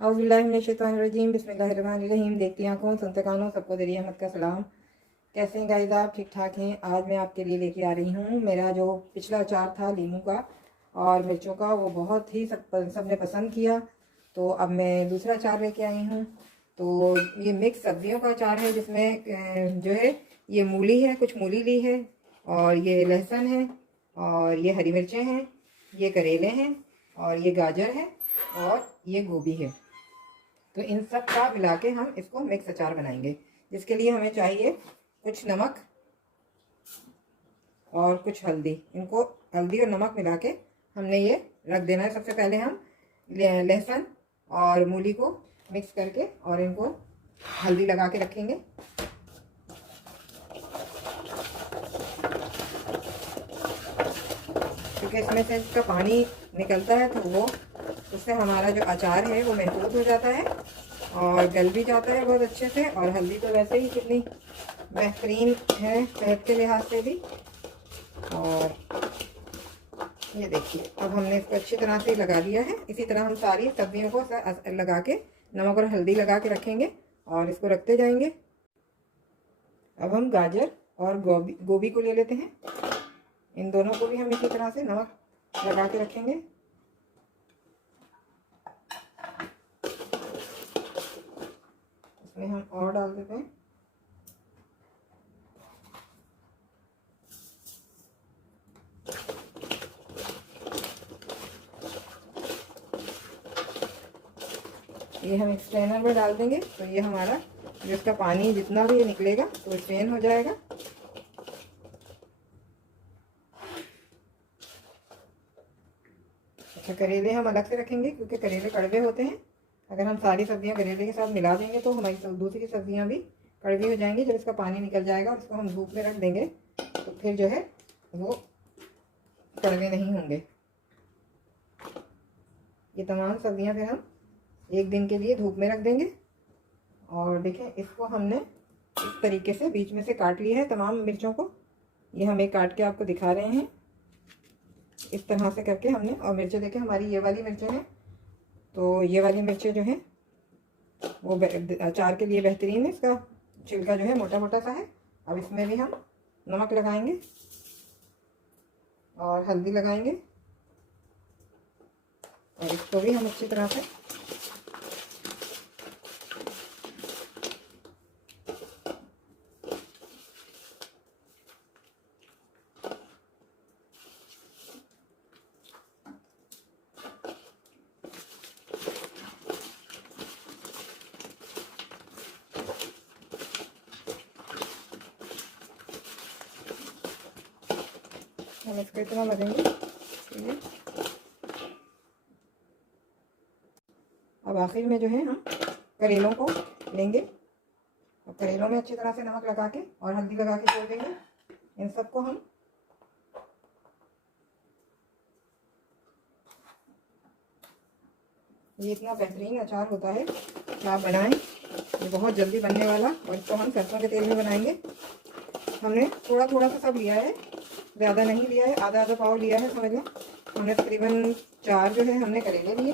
औज़ुबिल्लाहिमिनश्शैतानिर्रजीम बिस्मिल्लाहिर्रहमानिर्रहीम। देखती आंखों सुनते कानों सबको दरिया अहमद का सलाम। कैसे हैं गाइस आप? ठीक ठाक हैं? आज मैं आपके लिए लेके आ रही हूँ मेरा जो पिछला अचार था लीमू का और मिर्चों का, वो बहुत ही सबने पसंद किया। तो अब मैं दूसरा अचार लेके आई हूँ। तो ये मिक्स सब्जियों का अचार है, जिसमें जो है ये मूली है, कुछ मूली ली है, और ये लहसुन है, और ये हरी मिर्चें हैं, ये करेले हैं, और ये गाजर है, और ये गोभी है। तो इन सब का मिला के हम इसको मिक्स अचार बनाएंगे, जिसके लिए हमें चाहिए कुछ नमक और कुछ हल्दी। इनको हल्दी और नमक मिला के हमने ये रख देना है। सबसे पहले हम लहसुन और मूली को मिक्स करके और इनको हल्दी लगा के रखेंगे। क्योंकि इसमें से इसका पानी निकलता है, तो वो उससे हमारा जो अचार है वो महफूज हो जाता है और गल भी जाता है बहुत अच्छे से। और हल्दी तो वैसे ही कितनी बेहतरीन है सेहत के लिहाज से भी। और ये देखिए, अब हमने इसको अच्छी तरह से लगा दिया है। इसी तरह हम सारी सब्जियों को लगा के नमक और हल्दी लगा के रखेंगे और इसको रखते जाएंगे। अब हम गाजर और गोभी को ले लेते हैं। इन दोनों को भी हम इसी तरह से नमक लगा के रखेंगे। इसमें हम और डाल देते हैं। ये हम एक स्ट्रेनर में डाल देंगे, तो ये हमारा जो इसका पानी जितना भी निकलेगा तो स्ट्रेन हो जाएगा। अच्छा, करेले हम अलग से रखेंगे क्योंकि करेले कड़वे होते हैं। अगर हम सारी सब्जियां करेले के साथ मिला देंगे तो हमारी दूसरी सब्जियां भी कड़वी हो जाएंगी। जब इसका पानी निकल जाएगा और इसको हम धूप में रख देंगे तो फिर जो है वो कड़वे नहीं होंगे। ये तमाम सब्जियां फिर हम एक दिन के लिए धूप में रख देंगे। और देखें, इसको हमने इस तरीके से बीच में से काट लिया है तमाम मिर्चों को। ये हम एक काट के आपको दिखा रहे हैं, इस तरह से करके हमने। और मिर्चें देखें, हमारी ये वाली मिर्चें हैं, तो ये वाली मिर्चें जो हैं वो अचार के लिए बेहतरीन है। इसका छिलका जो है मोटा मोटा सा है। अब इसमें भी हम नमक लगाएंगे और हल्दी लगाएंगे और इसको भी हम अच्छी तरह से हम इसको इतना भरेंगे। ठीक है, अब आखिर में जो है हम करेलों को लेंगे। अब करेलों में अच्छी तरह से नमक लगा के और हल्दी लगा के छोड़ देंगे। इन सबको हम ये इतना बेहतरीन अचार होता है कि आप बनाएं। ये बहुत जल्दी बनने वाला, और इसको हम सरसों के तेल में बनाएंगे। हमने थोड़ा थोड़ा सा सब लिया है, ज़्यादा नहीं लिया है, आधा आधा पाव लिया है समझ लें। हमने तकरीबन 4 जो है हमने करेले लिए,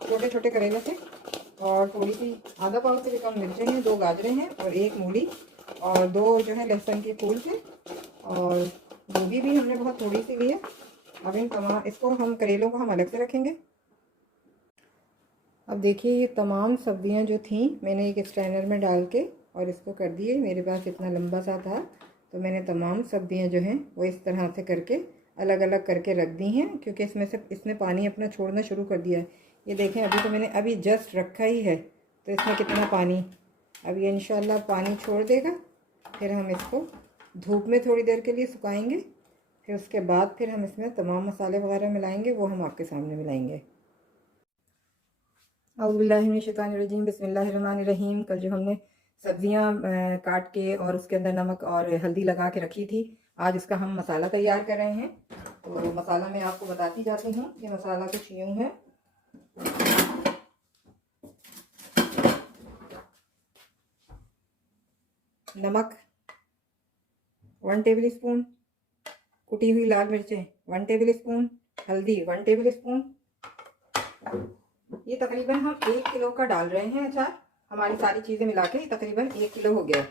छोटे छोटे करेले थे, और थोड़ी सी आधा पाव से भी कम मिर्चें हैं, 2 गाजरें हैं, और 1 मूली, और 2 जो है लहसुन के फूल थे, और गोभी भी हमने बहुत थोड़ी सी ली है। अब इन तमाम इसको हम करेलों को हम अलग से रखेंगे। अब देखिए, ये तमाम सब्जियां जो थीं मैंने एक स्ट्रेनर में डाल के और इसको कर दिए। मेरे पास इतना लंबा सा था, तो मैंने तमाम सब्जियां जो हैं वो इस तरह से करके अलग अलग करके रख दी हैं, क्योंकि इसने पानी अपना छोड़ना शुरू कर दिया है। ये देखें, अभी तो मैंने अभी जस्ट रखा ही है, तो इसमें कितना पानी, अब ये इंशाल्लाह पानी छोड़ देगा। फिर हम इसको धूप में थोड़ी देर के लिए सुखाएंगे। फिर उसके बाद फिर हम इसमें तमाम मसाले वगैरह मिलाएंगे, वो हम आपके सामने मिलाएंगे। औज़ुबिल्लाहिमिनश्शैतानिर्रजीम बिस्मिल्लाहिर्रहमानिर्रहीम। कल जो हमने सब्जियां काट के और उसके अंदर नमक और हल्दी लगा के रखी थी, आज इसका हम मसाला तैयार कर रहे हैं। तो मसाला मैं आपको बताती जाती हूँ कि मसाला कुछ यूँ है। नमक 1 टेबल स्पून, कुटी हुई लाल मिर्चें 1 टेबल स्पून, हल्दी 1 टेबल स्पून, ये तकरीबन हम 1 किलो का डाल रहे हैं अचार। हमारी सारी चीज़ें मिला के तकरीबन 1 किलो हो गया।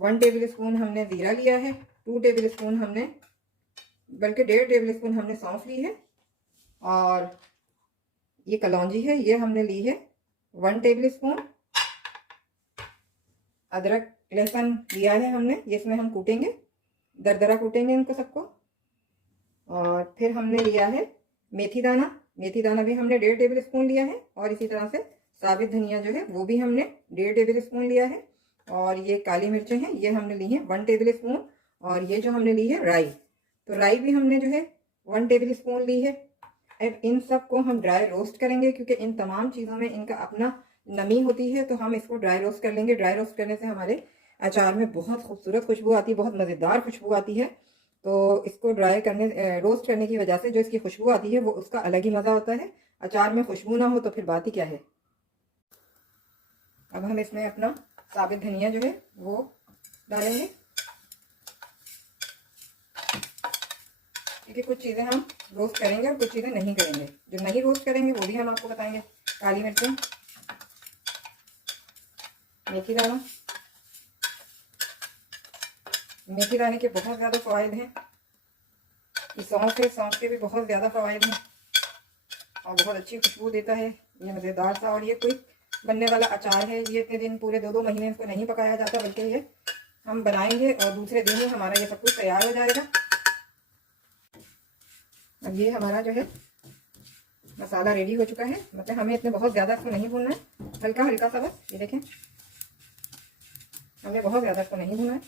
1 टेबल स्पून हमने ज़ीरा लिया है, 2 टेबल स्पून हमने, बल्कि 1.5 टेबल स्पून हमने सौंफ ली है, और ये कलौंजी है, ये हमने ली है 1 टेबल स्पून। अदरक लहसुन लिया है हमने, ये इसमें हम कूटेंगे, दरदरा कूटेंगे इनको सबको। और फिर हमने लिया है मेथी दाना, मेथी दाना भी हमने 1.5 टेबल स्पून लिया है। और इसी तरह से साबित धनिया जो है वो भी हमने 1.5 टेबल स्पून लिया है। और ये काली मिर्चें हैं, ये हमने ली हैं 1 टेबल स्पून। और ये जो हमने ली है राई, तो राई भी हमने जो है 1 टेबल स्पून ली है। अब इन सब को हम ड्राई रोस्ट करेंगे, क्योंकि इन तमाम चीज़ों में इनका अपना नमी होती है, तो हम इसको ड्राई रोस्ट कर लेंगे। ड्राई रोस्ट करने से हमारे अचार में बहुत खूबसूरत खुशबू आती है, बहुत मज़ेदार खुशबू आती है। तो इसको ड्राई करने, रोस्ट करने की वजह से जो इसकी खुशबू आती है वो उसका अलग ही मज़ा होता है। अचार में खुशबू ना हो तो फिर बात ही क्या है। अब हम इसमें अपना साबित धनिया जो है वो डालेंगे, क्योंकि कुछ चीज़ें हम रोस्ट करेंगे और कुछ चीज़ें नहीं करेंगे। जो नहीं रोस्ट करेंगे वो भी हम आपको बताएंगे। काली मिर्चें, मेथी दाना, मेथी दाने के बहुत ज़्यादा फ़वाइद हैं। सौंफ के भी बहुत ज़्यादा फ़वाइद हैं और बहुत अच्छी खुशबू देता है ये मज़ेदार सा। और ये कोई बनने वाला अचार है, ये इतने दिन पूरे 2-2 महीने इसको नहीं पकाया जाता, बल्कि ये हम बनाएंगे और दूसरे दिन ही हमारा ये सब कुछ तैयार हो जाएगा। अब ये हमारा जो है मसाला रेडी हो चुका है। मतलब हमें इतने बहुत ज़्यादा इसको नहीं भूनना है, हल्का हल्का सा बस। ये देखें, हमें बहुत ज़्यादा इसको नहीं भूनना है।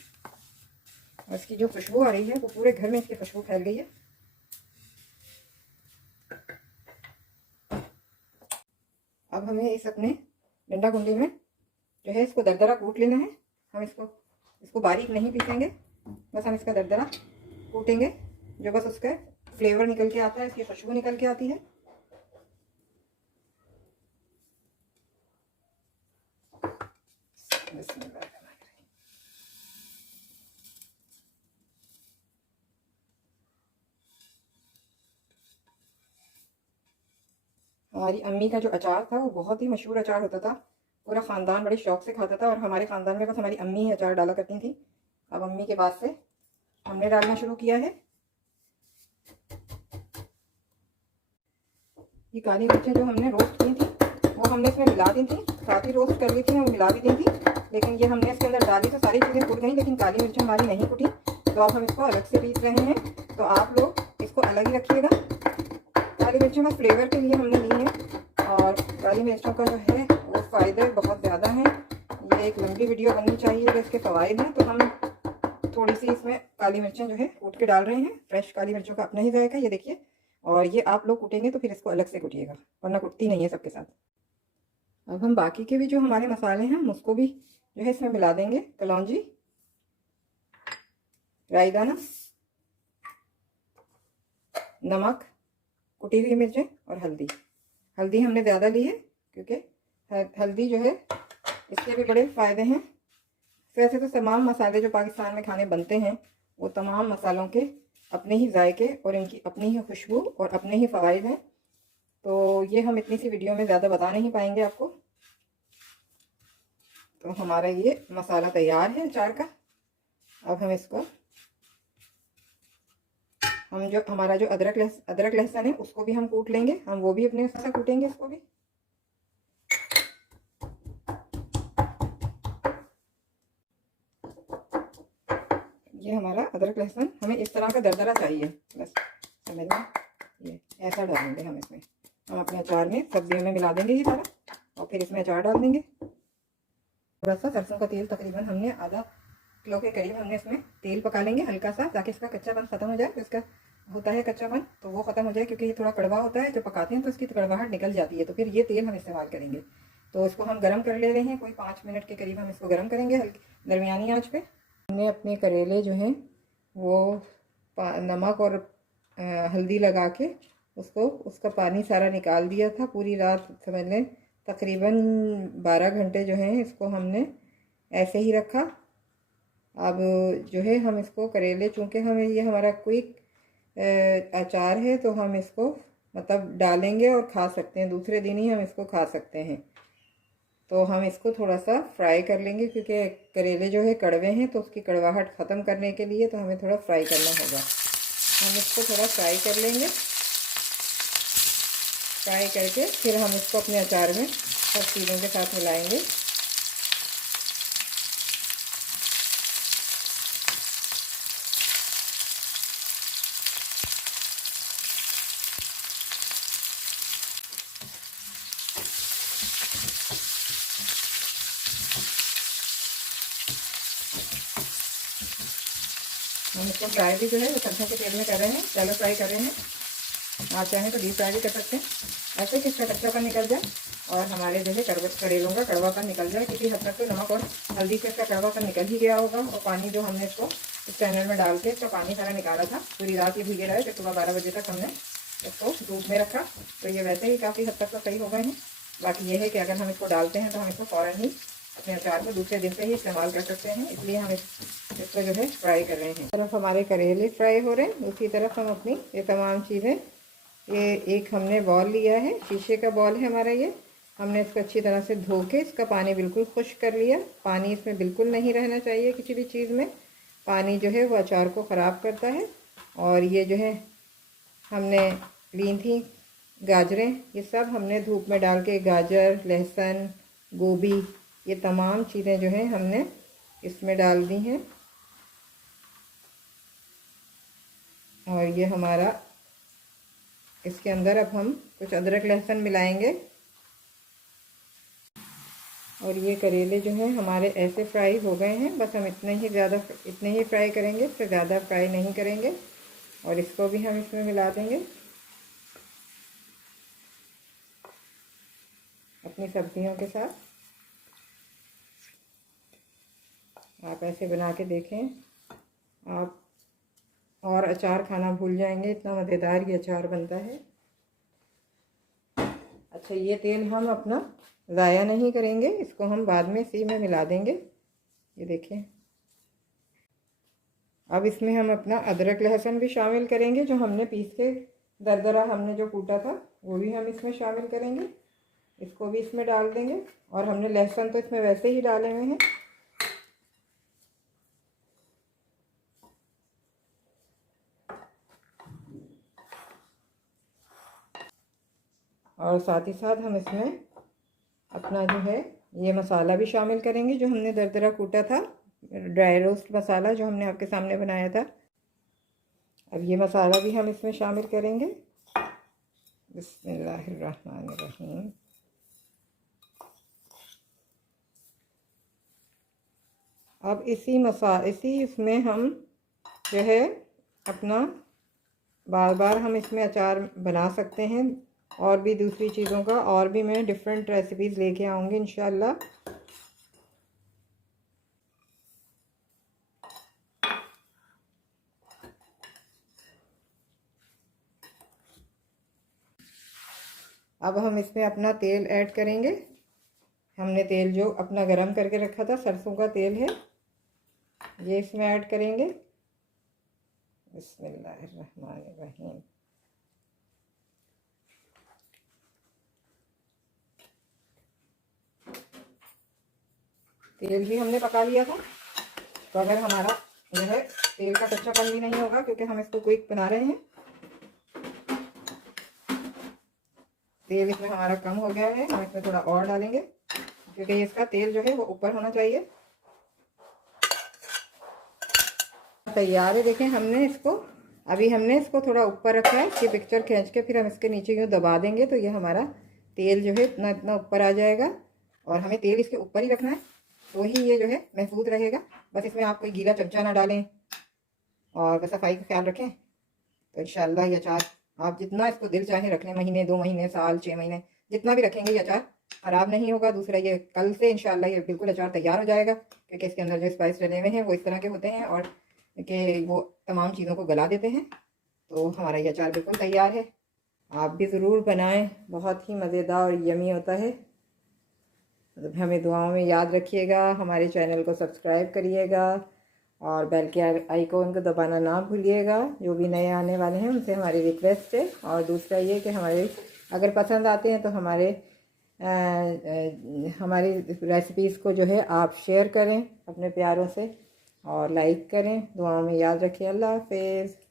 और इसकी जो खुशबू आ रही है वो पूरे घर में इसकी खुशबू फैल गई है। अब हमें इस अपने डंडा गुंडी में जो है इसको दरदरा कूट लेना है। हम इसको बारीक नहीं पीसेंगे, बस हम इसका दरदरा कूटेंगे, जो बस उसका फ्लेवर निकल के आता है, इसकी खुशबू निकल के आती है। हमारी अम्मी का जो अचार था वो बहुत ही मशहूर अचार होता था, पूरा ख़ानदान बड़े शौक से खाता था। और हमारे ख़ानदान में बस हमारी अम्मी ही अचार डाला करती थी। अब अम्मी के बाद से हमने डालना शुरू किया है। ये काली मिर्चें जो हमने रोस्ट की थी वो हमने इसमें मिला दी थी, साथ ही रोस्ट कर ली थी, वो मिला भी दी थी। लेकिन ये हमने इसके अंदर डाली तो सारी चीज़ें कुट गई, लेकिन काली मिर्च हमारी नहीं कुटी। तो अब हम इसको अलग से पीस रहे हैं, तो आप लोग इसको अलग ही रखिएगा। काली मिर्चों का फ्लेवर के लिए हमने ली है, और काली मिर्चों का जो है वो फ़ायदे बहुत ज़्यादा हैं। ये एक लंबी वीडियो बननी चाहिए जो इसके फ़वाइद हैं, तो हम थोड़ी सी इसमें काली मिर्चें जो है कूट के डाल रहे हैं। फ्रेश काली मिर्चों का अपना ही जायका, ये देखिए। और ये आप लोग कूटेंगे तो फिर इसको अलग से कूटिएगा, वरना कुटती नहीं है सबके साथ। अब हम बाकी के भी जो हमारे मसाले हैं हम उसको भी जो है इसमें मिला देंगे। कलौंजी, राई दाना, नमक, कुटी हुई मिर्चें और हल्दी। हल्दी हमने ज़्यादा ली है क्योंकि हल्दी जो है इसके भी बड़े फ़ायदे हैं। वैसे तो तमाम मसाले जो पाकिस्तान में खाने बनते हैं वो तमाम मसालों के अपने ही जायके और इनकी अपनी ही खुशबू और अपने ही फ़वाइद हैं। तो ये हम इतनी सी वीडियो में ज़्यादा बता नहीं पाएंगे आपको। तो हमारा ये मसाला तैयार है अचार का। अब हम इसको, हम जो हमारा जो अदरक लहसुन है उसको भी हम कूट लेंगे, हम वो भी अपने साथ कूटेंगे इसको भी। ये हमारा अदरक लहसुन हमें इस तरह का दरदरा चाहिए, बस समझ में। ये ऐसा डालेंगे हम इसमें, हम अपने अचार में सब्जियों में मिला देंगे ये सारा, और फिर इसमें अचार डाल देंगे। थोड़ा सा सरसों का तेल, तकरीबन हमने आधा किलो के करीब हमने इसमें तेल पका लेंगे हल्का सा, ताकि इसका कच्चापन ख़त्म हो जाए। तो इसका होता है कच्चापन, तो वो ख़त्म हो जाए, क्योंकि ये थोड़ा कड़वा होता है। जब पकाते हैं तो इसकी कड़वाहट निकल जाती है, तो फिर ये तेल हम इस्तेमाल करेंगे। तो इसको हम गर्म कर ले रहे हैं, कोई 5 मिनट के करीब हम इसको गर्म करेंगे दरमियानी आँच पे। हमने अपने करेले जो हैं वो नमक और हल्दी लगा के उसका पानी सारा निकाल दिया था। पूरी रात समझ लें तकरीबन 12 घंटे जो हैं इसको हमने ऐसे ही रखा। अब जो है हम इसको करेले, चूँकि हमें ये हमारा क्विक अचार है, तो हम इसको मतलब डालेंगे और खा सकते हैं, दूसरे दिन ही हम इसको खा सकते हैं। तो हम इसको थोड़ा सा फ्राई कर लेंगे, क्योंकि करेले जो है कड़वे हैं, तो उसकी कड़वाहट ख़त्म करने के लिए तो हमें थोड़ा फ्राई करना होगा। हम इसको थोड़ा फ्राई कर लेंगे। फ्राई करके फिर हम इसको अपने अचार में सब चीज़ों के साथ मिलाएंगे। हम इसको फ्राई भी जो है सरसों के तेल में कर रहे हैं, शैलो फ्राई कर रहे हैं। आप चाहें तो डीप फ्राई भी कर सकते हैं, ऐसे कि इसका कच्चापन निकल जाए और हमारे जो है करेलों का कड़वापन निकल जाए। किसी हद तक तो नमक और हल्दी से इसका कड़वापन निकल ही गया होगा। और पानी जो हमने इसको इस पैनल में डाल के इसका पानी सारा निकाला था, पूरी रात ये भीगे रहे, फिर सुबह 12 बजे तक हमने इसको धूप में रखा, तो ये वैसे ही काफ़ी हद तक तो सही हो गए हैं। बाकी ये है कि अगर हम इसको डालते हैं तो हम इसको फ़ौरन ही अपने अचार को दूसरे दिन से ही इस्तेमाल कर सकते हैं, इसलिए हम इसको जो है फ्राई कर रहे हैं। तरफ हमारे करेले फ्राई हो रहे हैं, दूसरी तरफ हम अपनी ये तमाम चीज़ें, ये एक हमने बॉल लिया है, शीशे का बॉल है हमारा ये। हमने इसको अच्छी तरह से धो के इसका पानी बिल्कुल खुश्क कर लिया। पानी इसमें बिल्कुल नहीं रहना चाहिए किसी भी चीज़ में, पानी जो है वो अचार को ख़राब करता है। और ये जो है हमने ली थी गाजरें, ये सब हमने धूप में डाल के, गाजर, लहसुन, गोभी, ये तमाम चीज़ें जो हैं हमने इसमें डाल दी हैं। और ये हमारा, इसके अंदर अब हम कुछ अदरक लहसुन मिलाएंगे। और ये करेले जो हैं हमारे ऐसे फ्राई हो गए हैं, बस हम इतने ही फ्राई करेंगे, इससे ज़्यादा फ्राई नहीं करेंगे। और इसको भी हम इसमें मिला देंगे अपनी सब्जियों के साथ। आप ऐसे बना के देखें, आप और अचार खाना भूल जाएंगे, इतना मज़ेदार ये अचार बनता है। अच्छा, ये तेल हम अपना ज़ाया नहीं करेंगे, इसको हम बाद में इसी में मिला देंगे। ये देखिए, अब इसमें हम अपना अदरक लहसुन भी शामिल करेंगे, जो हमने पीस के दरदरा हमने जो कूटा था वो भी हम इसमें शामिल करेंगे। इसको भी इसमें डाल देंगे। और हमने लहसुन तो इसमें वैसे ही डाले हुए हैं। और साथ ही साथ हम इसमें अपना जो है ये मसाला भी शामिल करेंगे, जो हमने दरदरा कूटा था, ड्राई रोस्ट मसाला जो हमने आपके सामने बनाया था। अब ये मसाला भी हम इसमें शामिल करेंगे। बिस्मिल्लाहिर्रहमानिर्रहीम। अब इसी इसमें हम जो है अपना बार बार हम इसमें अचार बना सकते हैं, और भी दूसरी चीज़ों का, और भी मैं डिफरेंट रेसिपीज़ लेके आऊँगी इंशाल्लाह। अब हम इसमें अपना तेल ऐड करेंगे। हमने तेल जो अपना गरम करके रखा था, सरसों का तेल है, ये इसमें ऐड करेंगे। बिस्मिल्लाहिर्रहमानिर्रहीम। तेल भी हमने पका लिया था, तो अगर हमारा जो है तेल का कच्चापन भी नहीं होगा, क्योंकि हम इसको क्विक बना रहे हैं। तेल इसमें हमारा कम हो गया है, हम इसमें थोड़ा और डालेंगे, क्योंकि इसका तेल जो है वो ऊपर होना चाहिए। तैयार है, देखें हमने इसको थोड़ा ऊपर रखा है। इसकी पिक्चर खींच के फिर हम इसके नीचे यूँ दबा देंगे, तो ये हमारा तेल जो है इतना इतना ऊपर आ जाएगा। और हमें तेल इसके ऊपर ही रखना है, तो ही ये जो है महफूज रहेगा। बस इसमें आप कोई गीला चमचा ना डालें और बस सफाई का ख्याल रखें, तो इंशाल्लाह ये अचार आप जितना इसको दिल चाहे रख लें, महीने 2 महीने, साल 6 महीने, जितना भी रखेंगे ये अचार ख़राब नहीं होगा। दूसरा, ये कल से इंशाल्लाह ये बिल्कुल अचार तैयार हो जाएगा, क्योंकि इसके अंदर जो स्पाइस डले हुए हैं वो इस तरह के होते हैं और कि वो तमाम चीज़ों को गला देते हैं। तो हमारा ये अचार बिल्कुल तैयार है, आप भी ज़रूर बनाएं, बहुत ही मज़ेदार और यमी होता है। हमें दुआओं में याद रखिएगा, हमारे चैनल को सब्सक्राइब करिएगा और बेल के आइकॉन को दबाना ना भूलिएगा। जो भी नए आने वाले हैं उनसे हमारी रिक्वेस्ट है। और दूसरा ये कि हमारे अगर पसंद आते हैं तो हमारी रेसिपीज़ को जो है आप शेयर करें अपने प्यारों से और लाइक करें। दुआओं में याद रखिए। अल्लाह हाफिज़।